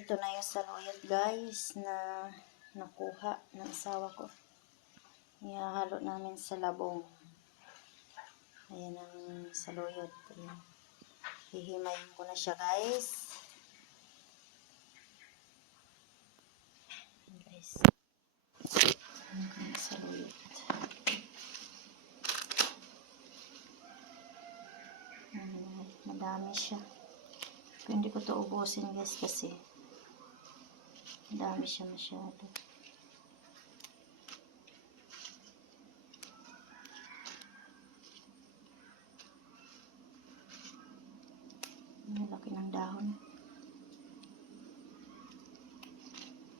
Ito na yung saluyot guys na nakuha ng asawa ko. Ihahalo namin sa labong. Ayan ang saluyot. Ayan. Hihimayin ko na siya guys. Ayan guys. Ayan ang saluyot. Ayan, madami siya. Pero hindi ko ito ubusin guys kasi madami siya masyado. Ang laki ng dahon.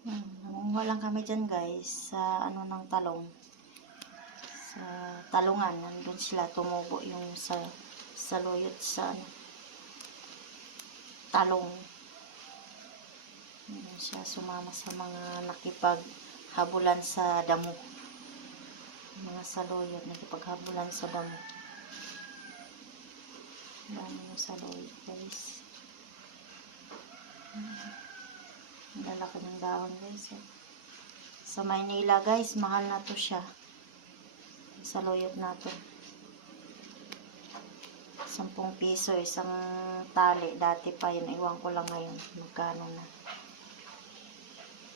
Nangunguha lang kami dyan guys sa ano ng talong. Sa talungan. Nandun sila tumubo yung sa saluyot sa ano, talong. Nandun siya sumama sa mga nakipaghabulan sa damo. Mga saluyot nakipaghabulan sa damo. Dami yung saluyot guys. Ang lalaki ng dahon guys. Sa Maynila guys, mahal na to siya. Saluyot na to. 10 piso isang tali. Dati pa yun. Iwan ko lang ngayon. Magkano na.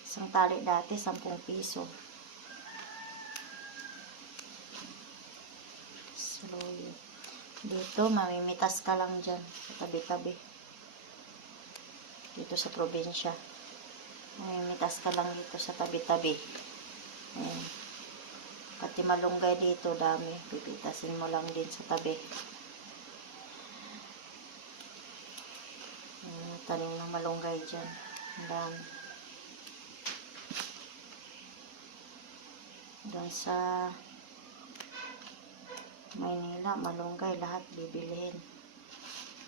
Isang tali dati 10 piso. Saluyot. Dito, mamimitas ka lang dyan. Sa tabi-tabi. Dito sa probinsya. Mamimitas ka lang dito sa tabi-tabi. Ayan. Pati malunggay dito, dami. Pipitasin mo lang din sa tabi. Ayan, tanim ng malunggay dyan. Ang dami. Doon sa Maynila, malunggay, lahat bibilihin.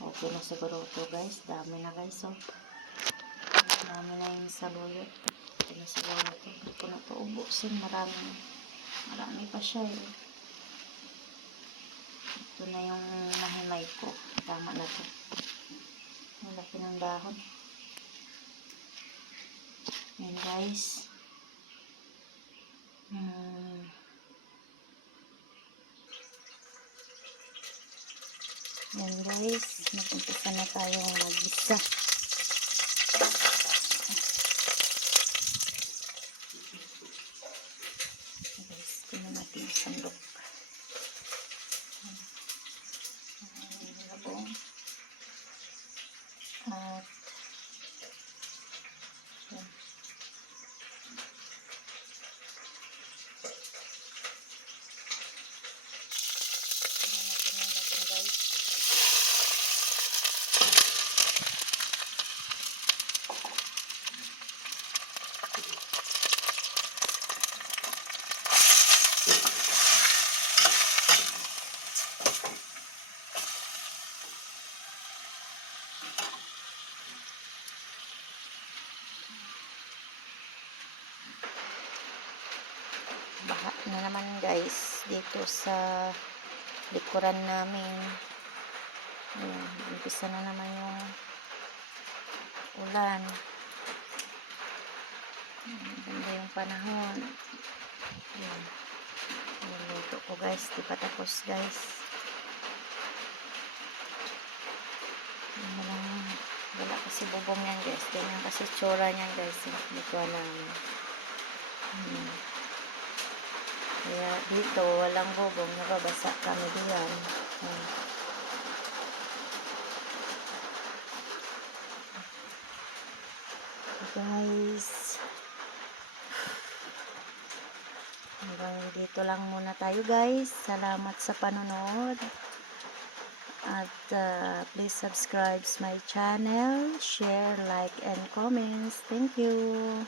Okay na siguro ito guys. Dami na guys. Oh. Dami na yung saluyot. Okay na siguro ito. Hindi ko na ito ubusin. Marami pa siya eh. Ito na yung nahimay ko. Tama na ito. Ang laki ng dahon. Yan guys. Yan guys. Mag-umpisa na tayong mag-isa. Guys, kunin natin yung sandok. Labong. At yan. Baha na naman guys dito sa likuran namin. Ayan, umpisa na naman yung ulan. Ganda yung panahon. Ayan. Niluto ko guys, di pa tapos guys. Wala kasi bubong yan guys. Ganyan kasi tsura niyan guys. Likuran namin. Kaya dito walang bubong, nababasa kami diyan. Guys, hanggang dito lang muna tayo guys. Salamat sa panonood. At please subscribe my channel, share, like, and comments. Thank you.